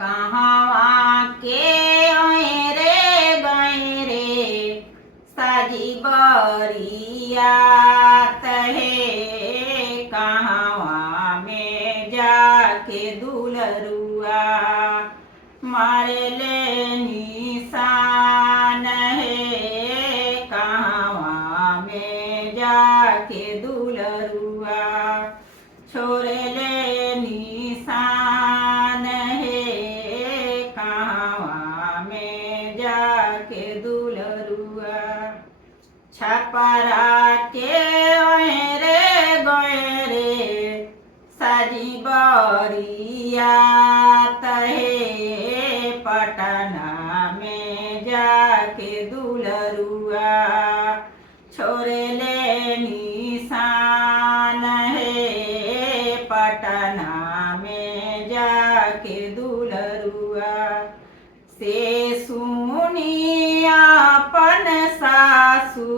कहवा के ओए रे गए रे साजी बरियात है। कहवा में जाके दुलरुआ मारे ले निशान है। कहवा में जाके दुलरुआ छोरे ले निशान है। कहवा में जाके दुलरुआ छपरा के ओए रे गए रे साजी बरियात है। पटना में जाके दुलरुआ छोरे ले निशान है। पटना में जाके दुलरुआ से सुनी अपन सासू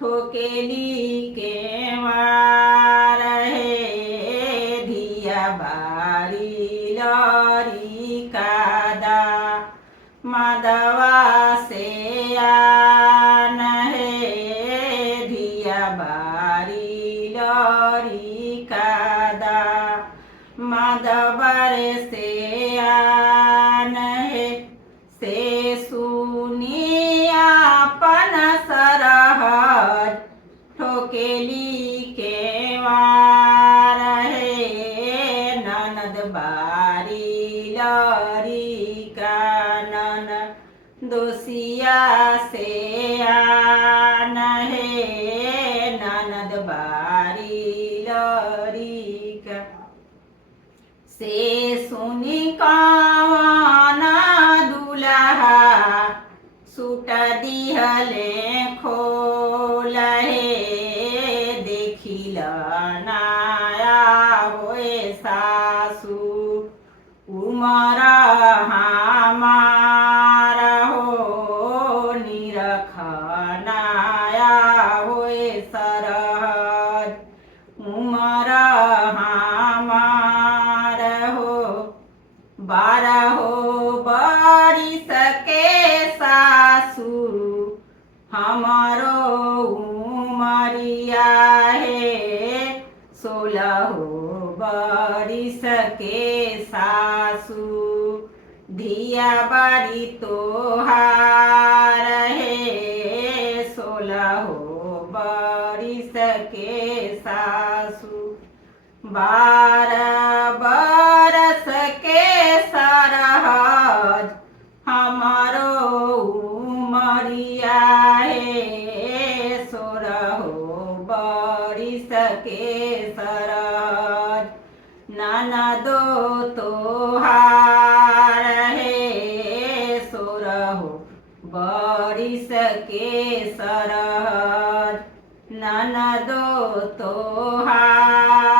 ठोकेली के मार है। धिया बारी लरी कादा माधवा से आन है। धिया बारी लरी कादा माधवर से आन है। से सुनी अपन सरहद ठोकेली के वार है। ननद बारी लरी का नन दोसिया से आन है। ननद बारी लरी का से सुनी कावाना दुल्हा सूट दिहले खोल है। देखिल नाया होए सासू उमर हमार हो। निरख नाया होए सरहद उमर हमार हो। 12 बरिस के सासू हमारो उमरिया है। 16 बरिस के सासू धिया बारी तोहार है। 16 बरिस के सासू 12 बरस के सरहद हमारो उमरिया है। 16 बरिस के सरहद ननदो तोहार है। 16 बरिस के सरहद ननदो तोहार